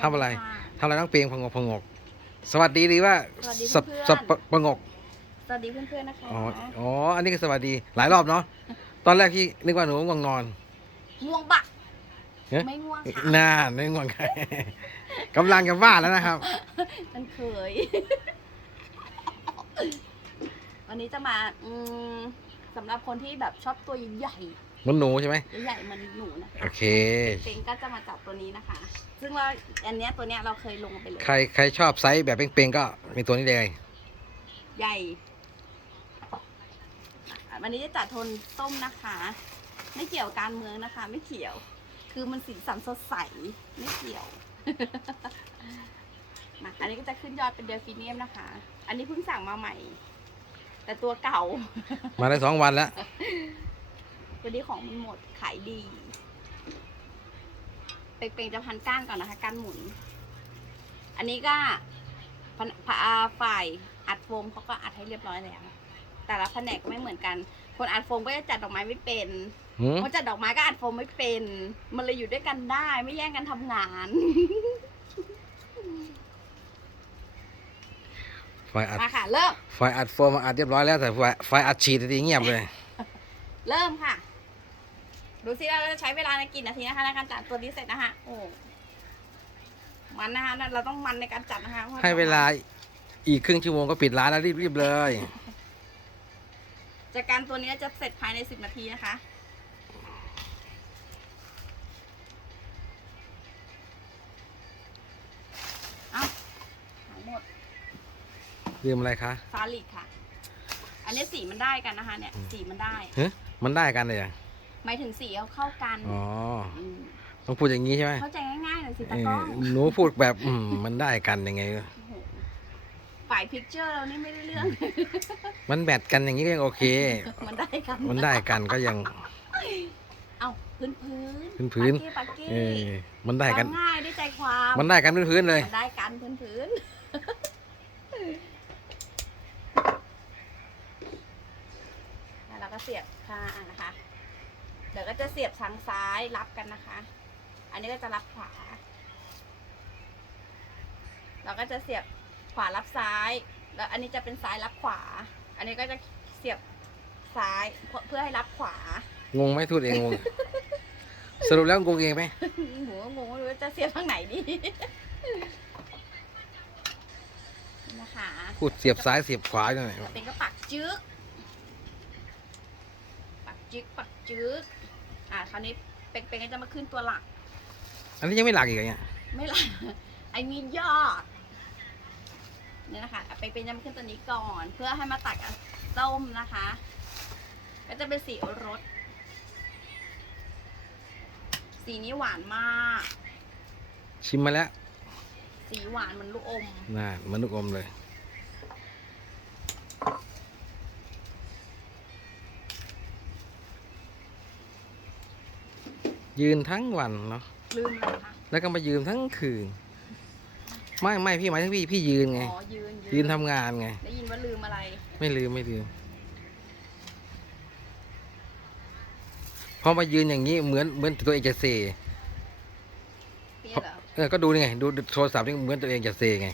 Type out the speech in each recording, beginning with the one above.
ทำอะไรค่ะทำอะไรต้องเปลงพงกพงก สวัสดีหรือว่าสวัสดีสับเพื่อนสับปะปะงกสวัสดีเพื่อนๆนะคะ อ๋ออ๋ออันนี้ก็สวัสดีหลายรอบเนาะตอนแรกพี่นึกว่าหนูง่วงนอนง่วงบะเอ๊ะไม่ง่วงค่ะน่าไม่ง่วงใครกำลังจะว่าแล้วนะครับ มันเคย วันนี้จะมาอืมสำหรับคนที่แบบชอบตัวใหญ่ มันหนูใช่ไหมๆใหญ่ๆเหมันหนูนะโอเคเต็งก็จะมาจับตัวนี้นะคะ ซึ่งว่าอันเนี้ยตัวเนี้ยเราเคยลงไปเลยใครใครชอบไซส์แบบเป้งๆก็มีตัวนี้เลย ใหญ่อะวันนี้จะจัดโทนส้มนะคะ ไม่เกี่ยวการเมืองนะคะ ไม่เกี่ยว คือมันสีสันสดใสไม่เกี่ยว มาอันนี้ก็จะขึ้นยอดเป็นเดลฟิเนียมนะคะ อันนี้เพิ่งสั่งมาใหม่ แต่ตัวเก่า มาได้สองวันแล้ว วันนี้ของมันหมดขายดี เป่งๆจะพันก้านก่อนนะคะก้านหมุน อันนี้ก็พนพาฝ่ายอัดโฟมเขาก็อัดให้เรียบร้อยแล้ว แต่ละแผนกไม่เหมือนกัน คนอัดโฟมก็จะจัดดอกไม้ไม่เป็นหืมคนจัดดอกไม้ก็อัดโฟมไม่เป็น มันเลยอยู่ด้วยกันได้ ไม่แย่งกันทำงานไฟอัดมาค่ะเริ่มไฟอัดโฟมมาอัดเรียบร้อยแล้วแต่ไฟไฟอัดฉีดทีเงียบเลย เริ่มค่ะ ดูซิว่าเราจะใช้เวลาในกี่นาทีนะคะในการจัดตัวนี้เสร็จนะคะโอ้มันนะคะนั่นเราต้องมันในการจัดนะคะพระให้เวลาอีกครึ่งชั่วโมงก็ปิดร้านแล้วรีบๆเลยจากการตัวนี้จะเสร็จภายในสิบนาทีนะคะเอาหายหมดลืมอะไรคะฟาลิกค่ะ อันนี้สีมันได้กันนะคะ เนี่ย สีมันได้เฮ้ยมันได้กันเลยอะ หมายถึงสีเขาเข้ากันอ๋อมต้องพูดอย่างนี้ใช่ไหมเข้าใจง่ายๆหน่อยสิเอตาอกล้องหนูพูดแบบอืมมันได้กันยังไง โอ้โหฝ่ายพิกเจอร์เรานี่ไม่ได้เรื่อง มันแบตกันอย่างนี้ก็ยังโอเค มันได้กัน มันได้กันก็ยัง เอาพื้นพื้นพื้นๆปักกี้เออมันได้กันฟังง่ายได้ใจความมันได้กันพื้นๆเลย มันได้กันพื้นพื้นแล้วเราก็เสียบค่ะนะคะเดี๋ยวก็จะเสียบทางซ้ายรับกันนะคะ อันนี้ก็จะรับขวา เราก็จะเสียบขวารับซ้าย แล้วอันนี้จะเป็นซ้ายรับขวา อันนี้ก็จะเสียบซ้ายเพื่อเพื่อให้รับขวา งงไหมทูดเองงง สรุปแล้วงงเองไหมหมูก็งงไม่รู้จะเสียบทางไหนดีนะคะพูดเสียบซ้ายเสียบขวาหน่อยเป็นก็ปักจึ๊กปักจึ๊กปักจึ๊ก อ่าคราวนี้เป็งๆก็จะมาขึ้นตัวหลัก อันนี้ยังไม่หลักอีกเหรอเนี่ยไม่หลักไอ้มียอดเนี่ยนะคะอะเป็งๆจะมาขึ้นตัวนี้ก่อน เพื่อให้มาตัดกับส้มนะคะ ก็จะเป็นสีรสสีนี้หวานมาก ชิมมาแล้ว สีหวานเหมือนลูกอมน่ามันลูกอมเลย ยืนทั้งวันเนาะลืมเลยค่ะแล้วก็มายืนทั้งคืน ไม่ไม่พี่หมายถึงพี่พี่ยืนไง อ๋อยืนยืนทำงานไง ได้ยินว่าลืมอะไร ไม่ลืมไม่ลืมพอมายืนอย่างนี้เหมือนเหมือนตัวเองจะเซเปียกเหรอเออก็ดูนี่ไงดูโทรศัพท์นี่เหมือนตัวเองจะเซไง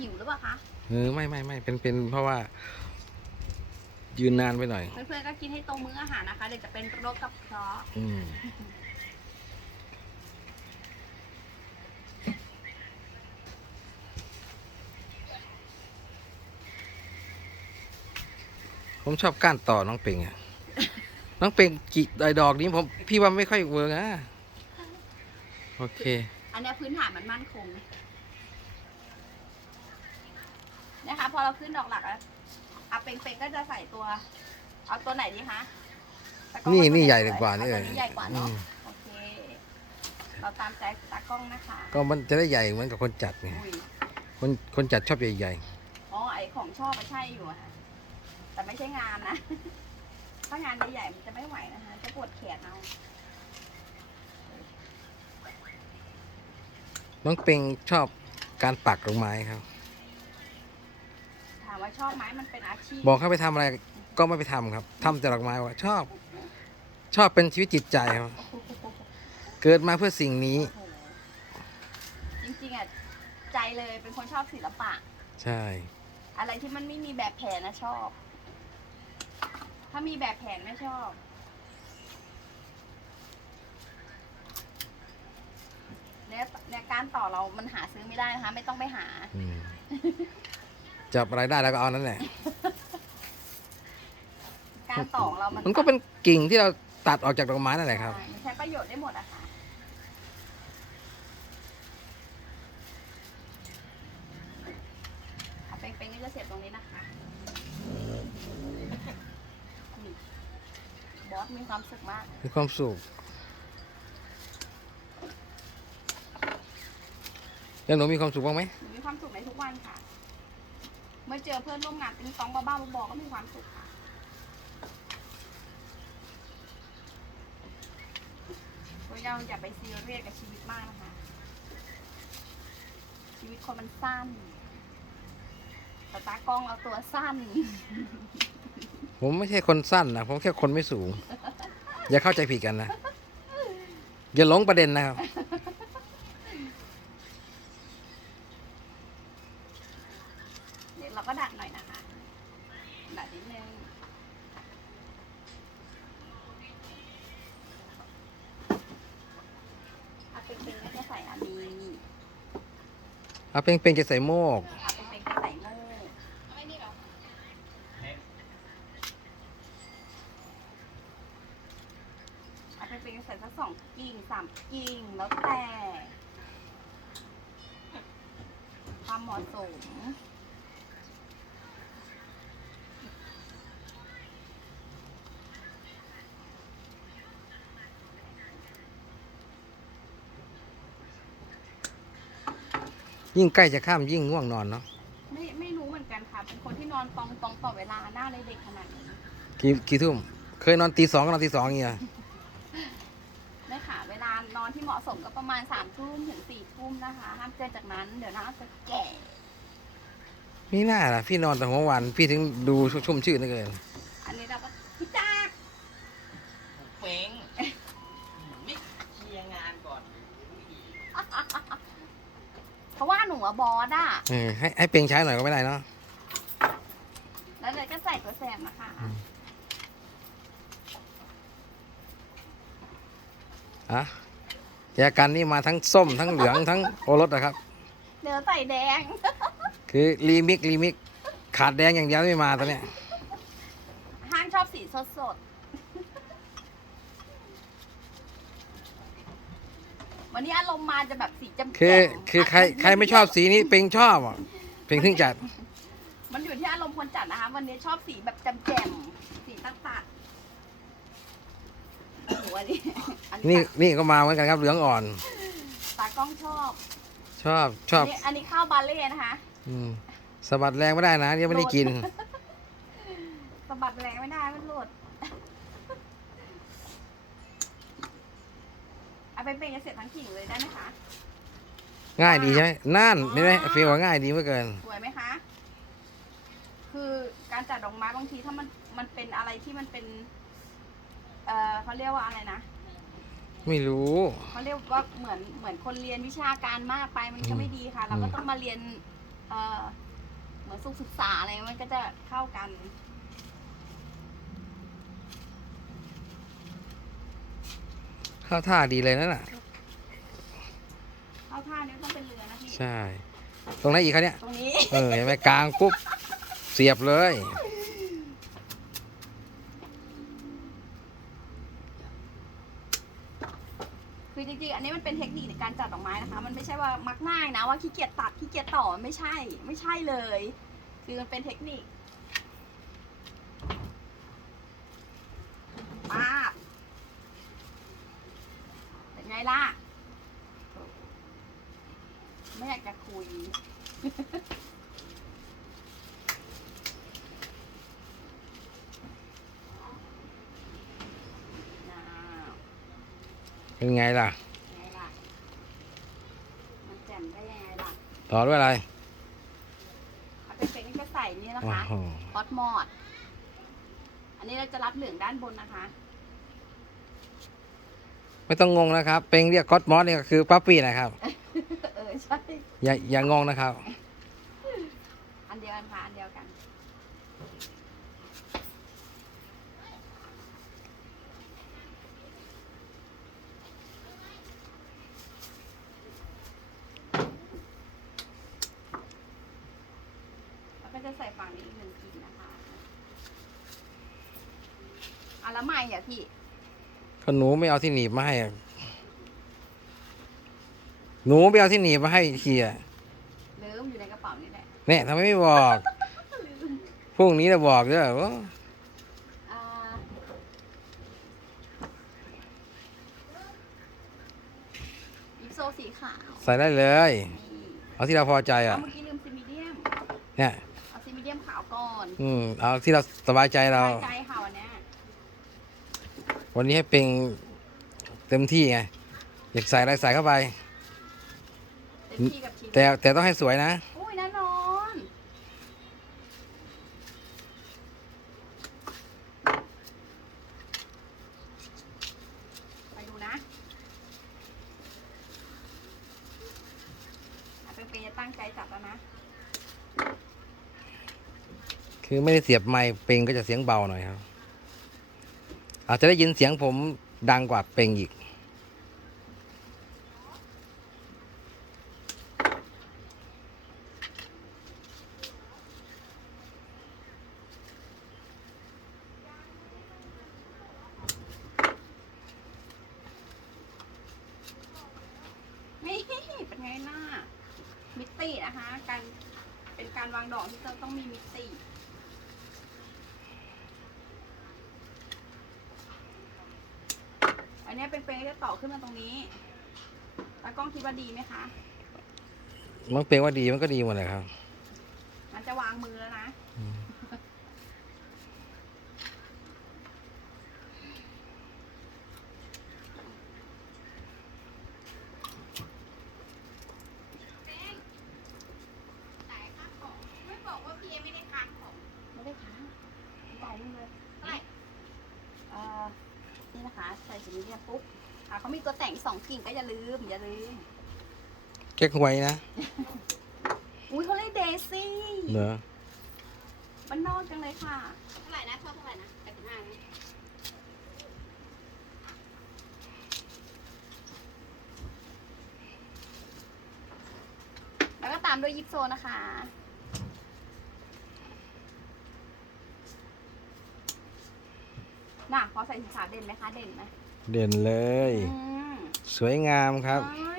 หิวหรือเปล่าคะเออไม่ไม่ไม่เป็นเป็นเพราะว่า ยืนนานไปหน่อย เพื่อนๆก็กินให้ตรงมื้ออาหารนะคะเดี๋ยวจะเป็นโรคกระเพาะ อืม ผมชอบก้านต่อน้องเป่งอะน้องเป่งกี่ดอกนี้ผมพี่ว่าไม่ค่อยเวิร์กอะโอเค อันเนี้ยพื้นฐานมันมั่นคง นะคะ พอเราขึ้นดอกหลักแล้วอะเป็งๆก็จะใส่ตัว เอาตัวไหนดีคะตากล้องนี่เอาตัวนี่ไใหญ่กว่านี่เอเลตัยนี้ใหญ่กว่าเนาะอืมโอเค เราตามใจตากล้องนะคะ ก็มันจะได้ใหญ่เหมือนกับคนจัดไงอุ้ยคนคนจัดชอบใหญ่อ๋อไอของชอบมันใช่อยู่อะค่ะ แต่ไม่ใช่งานนะ ถ้างานใหญ่ๆมันจะไม่ไหวนะคะ จะปวดแขนเอาๆน้องเป่งชอบการปักดอกไม้ครับ ถามว่าชอบไหมมันเป็นอาชีพบอกให้ไปทำอะไรก็ไม่ไปทำครับทำแต่ดอกไม้ว่าชอบ ชอบเป็นชีวิตจิตใจครับ เกิดมาเพื่อสิ่งนี้ โอ้โหจริงริงๆอะใจเลยเป็นคนชอบศิลปะ ใช่ อะไรที่มันไม่มีแบบแผนนะชอบ ถ้ามีแบบแผนไม่ชอบเนี่ยเนี่ยการต่อเรามันหาซื้อไม่ได้นะคะ ไม่ต้องไปหา อืมจับอะไรได้แล้วก็เอานั่นแหละ การต่อของเรามันมันก็เป็นกิ่งที่เราตัดออกจากดอกไม้นั่นแหละครับ ใช่มันใช้ประโยชน์ได้หมดอะค่ะ เอาเป็นๆก็จะเสียบตรงนี้นะคะนี่บอส มีความสุขมาก มีความสุขแล้วหนูมีความสุขบ้างไหมหนูมีความสุขในทุกวันค่ะ เมื่อเจอเพื่อนร่วมงานติ้งต้องบ้าๆบอๆก็มีความสุขค่ะตัวเราอย่าไปซีเรียสกับชีวิตมากนะคะ ชีวิตคนมันสั้นแต่ตากล้องเราตัวสั้น ผมไม่ใช่คนสั้นนะผมแค่คนไม่สูง อย่าเข้าใจผิดกันนะ อย่าหลงประเด็นนะครับ เดี๋ยวเราก็ดัดหน่อยนะคะ ดัดนิดนึงเอาเป็นๆก็จะใส่อามีเอาเป็นๆจะใส่โมก เอาเป็นๆก็ใส่โม่ไม่นี่หรอเอาเป็นๆก็ใส่สักสองกิ่งสามกิ่งแล้วแต่ ความเหมาะสม ยิ่งใกล้จะข้ามยิ่งง่วงนอนเนาะไม่ไม่รู้เหมือนกันค่ะ เป็นคนที่นอนตรงตรงต่อเวลาหน้าเลยเด็กขนาดนี้กี่กี่ทุ่มเคยนอนตีสองก็นอนตีสองอย่างเงี้ยได้ค่ะ เวลานอนที่เหมาะสมก็ประมาณสามทุ่มถึงสี่ทุ่มนะคะห้ามเกินจากนั้นเดี๋ยวหน้าจะแก่มีหน้าล่ะพี่นอนแต่หัววัน พี่ถึงดูชุ่มชื่นเหลือเกินอันนี้เราก็พี่จ้าเฟ้งไม่เคลียร์งานก่อน เพราะว่าห นูอะบอสอะเออให้ให้เปลงใช้หน่อยก็ไม่ได้เนาะแล้วเลยก็ใส่ตัวแซมนะคะอืมอะแจกันนี่มาทั้งส้มทั้งเหลืองทั้งโอรสนะครับ เดี๋ยวใส่แดง คือรีมิกรีมิกขาดแดงอย่างเดียวไม่มาตอนเนี้ยห้างชอบสีสดสด วันนี้อารมณ์มาจะแบบสีจำคือแจ่มคือใครใครไม่ชอบสีนี้เปลงชอบอะเปลงถึงจัด มันอยู่ที่อารมณ์คนจัดนะคะ วันนี้ชอบสีแบบจำแจ่มสีตัดตัดโอ้โหอันนี้อันนี่นี้นี่ก็มาเหมือนกันครับเหลืองอ่อน ตากล้องชอบ ชอบชอบนนี้อันนี้ข้าวบาเล่นะคะ อืมสะบัดแรงไม่ได้นะเดี๋ยวไม่ได้กินสะบัดแรงไม่ได้มันหลุดเอา ไปเป็นจะเสร็จทั้งกิ่งเลยได้ไหมคะ ง่ายดีใช่ไหมนั่นไม่ไหมเฟีลว่าง่ายดีเหมื่อเกิน สวยไหมคะ คือการจัดดอกไม้บางทีถ้ามันมันเป็นอะไรที่มันเป็น เอ่อเขาเรียกว่าอะไรนะไม่รู้เขาเรียกว่าเหมือนเหมือนคนเรียนวิชาการมากไปมันก็ไม่ดีค่ะ เราก็อืมต้องมาเรียน เอ่อเหมือนสุขศึกษาอะไรมันก็จะเข้ากัน เข้าท่าดีเลยนั่นน่ะ เข้าท่านี้ต้องเป็นเรือนะพี่ ใช่ ตรงไหนอีกครับเนี่ย ตรงนี้ เออเห็นไหมกลางปุ๊บ เสียบเลย คือจริงๆ อันนี้มันเป็นเทคนิคในการจัดดอกไม้นะคะ มันไม่ใช่ว่ามักง่ายนะว่าขี้เกียจตัดขี้เกียจต่อไม่ใช่ ไม่ใช่เลย คือมันเป็นเทคนิคป้าบเป็น ไงล่ะ ไม่อยากจะคุยน่าเป็นไงล่ะ ไงล่ะ มันแจ่มได้ยังไงล่ะต่อด้วยอะไรเอาเป็นเป็นก็ใส่นี่นะโอ้คะ โห ฮอตมอด อันนี้เราจะรับเหลืองด้านบนนะคะ ไม่ต้องงงนะครับ เป็งเรียกคอสมอสเนี่ยก็คือปั๊ปปี้นะครับ เออใช่ อย่าอย่างงนะครับ อันเดียวกันค่ะ อันเดียวกัน แล้วก็จะใส่ฝั่งนี้อีกหนึ่งขีดนะคะอะแล้วไม่อะพี่ ก็หนูไม่เอาที่หนีบมาให้อะหนูไม่เอาที่หนีบมาให้ทีอะลืมอยู่ในกระเป๋านี่แหละเนี่ยทำไมไม่บอก พรุ่งนี้จะบอกเด้อว่าอ่ายิปโซสีขาวใส่ได้เลย นี่เอาที่เราพอใจเอาอะเมื่อกี้ลืมซีมีเดียม เนี่ย เอาซีมีเดียมขาวก่อนอืมเอาที่เราสบายใจเรา สบายใจค่ะวันเนี้ย วันนี้ให้เป็นเต็มที่ไงอยากใส่อะไรใส่เข้าไป เต็มที่กับชีวิตแต่แต่ต้องให้สวยนะ อุ้ยแน่นอนไปดูนะอะเป็นเปย์จะตั้งใจจับแล้วนะคือไม่ได้เสียบไมค์เปลงก็จะเสียงเบาหน่อยครับ อาจจะได้ยินเสียงผมดังกว่าเปลงอีก นี่เป็นไงหน้า มิตตินะคะ การเป็นการวางดอกที่จะต้องมีมิตติ อัน เนี้ยเป็นเปย์จะต่อขึ้นมาตรงนี้แล้วกล้องคิดว่าดีไหมคะ มันเปลงว่าดีมันก็ดีหมดเลยครับ มันจะวางมือแล้วนะไม่บอกว่าพี่ไม่ได้ค้างของไม่ได้ค้างจ่ายมึงเลยเท่าไหร่ เอ่อ นี่นะคะ ใส่สีนี้เรียบปุ๊บอะเขามีตัวแต่งสองกิ่งก็อย่าลืมอย่าลืมแก้หวยนะ อุ้ยเขาเรียกเดซี่เหรอบ้านนอกจังเลยค่ะเท่าไหร่นะชอบเท่าไหร่นะแปดสิบห้าแล้วก็ตามด้วยยิปโซนะคะ น่ะพอใส่สีขาวเด่นไหมคะเด่นไหมเด่นเลย อืมสวยงามครับ ใช่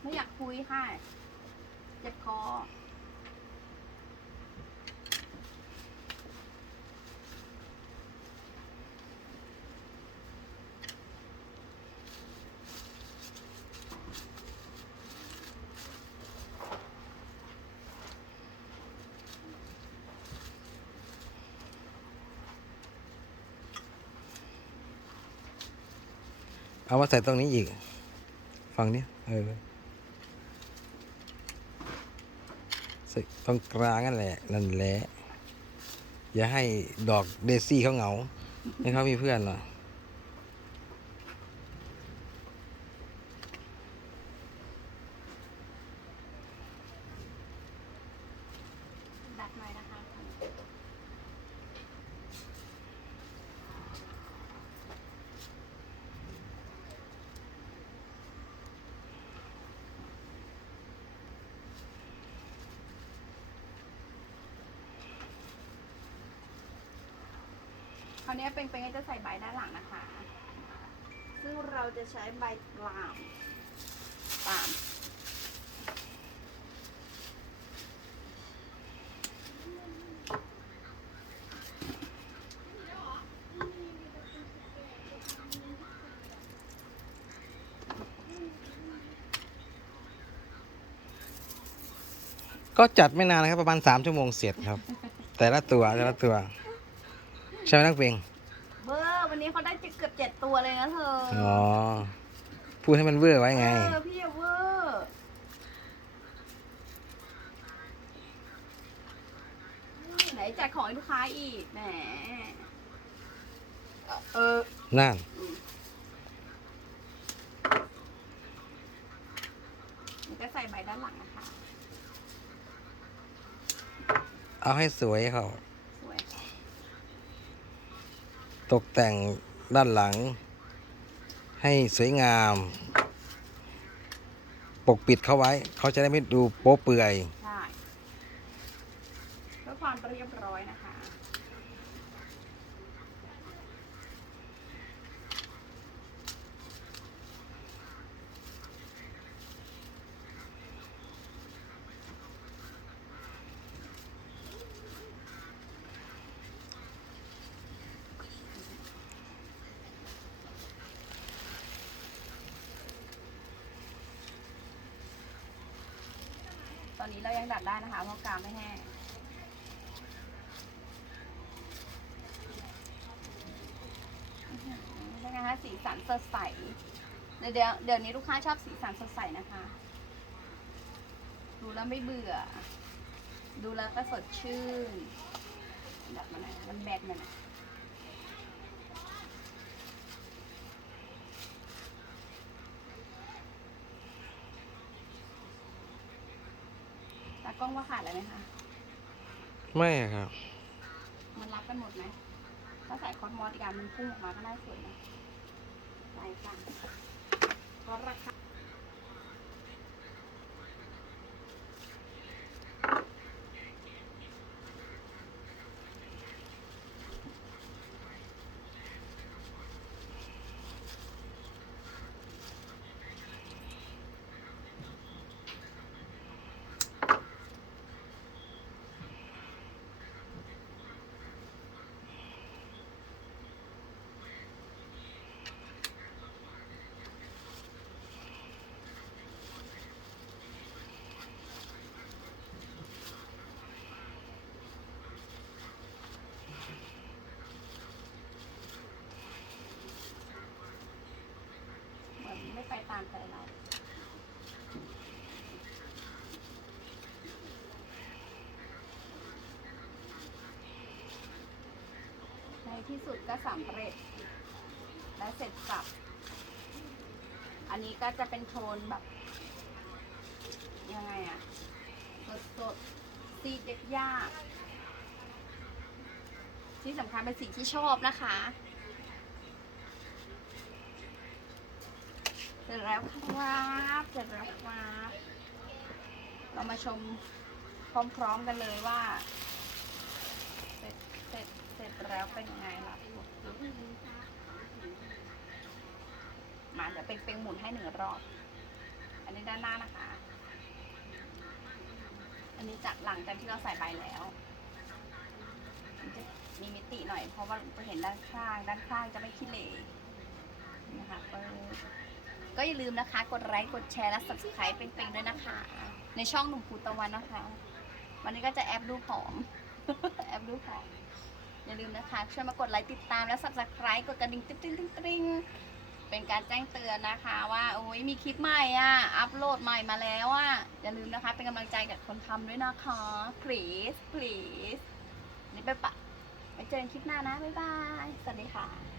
ไม่อยากคุยค่ะเจ็บคอ เอามาใส่ตรงนี้อีก ฝั่งนี้เออใส่ตรงกลางนั่นแหละ นั่นแหละ อย่าให้ดอกเดซี่เขาเหงา ให้เขามีเพื่อนหรอย ดัดหน่อยนะคะ ค ราวนี้เป็นเป็นจะใส่ใบด้านหลังนะคะ ซึ่งเราจะใช้ใบกลามตามก็จัดไม่นานนะครับ ประมาณสามชั่วโมงเสร็จครับ แต่ละตัวแต่ละตัว ใช่ไหมนักเพลงเบอร์วันนี้เขาได้เกือบเจ็ดตัวเลยนะเธออ๋อพูดให้มันเวอร์ไว้ไง เออพี่อะเวอร์ไหนแจกของให้ลูกค้าอีกแหมเออนั่นส่ใบด้านหลังนะคะ เอาให้สวยเขา สวยค่ะ ตกแต่งด้านหลัง ให้สวยงาม ปกปิดเขาไว้ เขาจะได้ไม่ดูโป๊เปื่อย ใช่เพื่อความเรียบร้อยนะคะ ตอนนี้เรายังดัดได้นะคะ เพราะกาวไม่แห้งเป็นไงคะสีสันสดใส เดี๋ยวเดี๋ยวนี้ลูกค้าชอบสีสันสดใสนะคะ ดูแล้วไม่เบื่อ ดูแล้วก็สดชื่นดับมาหน่อยมันแบกหน่อยนะตา กล้องว่าขาดอะไรไหมคะ ไม่ครับ มันรับกันหมดไหม ถ้าใส่คอสมอสอีกอันมันพุ่งออกมาก็น่าสวยนะใส่ค่ะคอสราคาเหมือนไม่ไปตามใจเรา ใน ที่สุดก็สำเร็จ และเสร็จสับ อันนี้ก็จะเป็นโทนแบบ ยังไงอะสดสดสีเด็กยากที่สำคัญเป็นสีที่ชอบนะคะ เสร็จแล้วครับเสร็จแล้วครับ เรามาชมพร้อมๆกันเลยว่า เสร็จเสร็จเสร็จ แล้วเป็นยังไงล่ะมาเดี๋ยวเป็นเป็นหมุนให้หนึ่งรอบ อันนี้ด้านหน้านะคะ อันนี้จากหลังจากที่เราใส่ใบแล้วจะมีมิติหน่อย เพราะว่าจะเห็นด้านข้าง ด้านข้างจะไม่ขี้เหร่นะคะเปิดก็อย่าลืมนะคะ กดไลค์กดแชร์และ subscribe เป็นๆด้วยนะคะ ในช่องหนุ่มภูตะวันนะคะ วันนี้ก็จะแอบดูผอม แอบดูผอม อย่าลืมนะคะ ช่วยมากดไลค์ติดตามและ subscribe กดกระดิ่งติ๊งติ๊งติ๊งติ๊งเป็นการแจ้งเตือนนะคะว่าโอ้ยมีคลิปใหม่อะ อัปโหลดใหม่มาแล้วอะ อย่าลืมนะคะ เป็นกำลังใจกับคนทำด้วยนะคะ please please นี่ไปปะไปเจอกันคลิปหน้านะ บ๊ายบาย สวัสดีค่ะ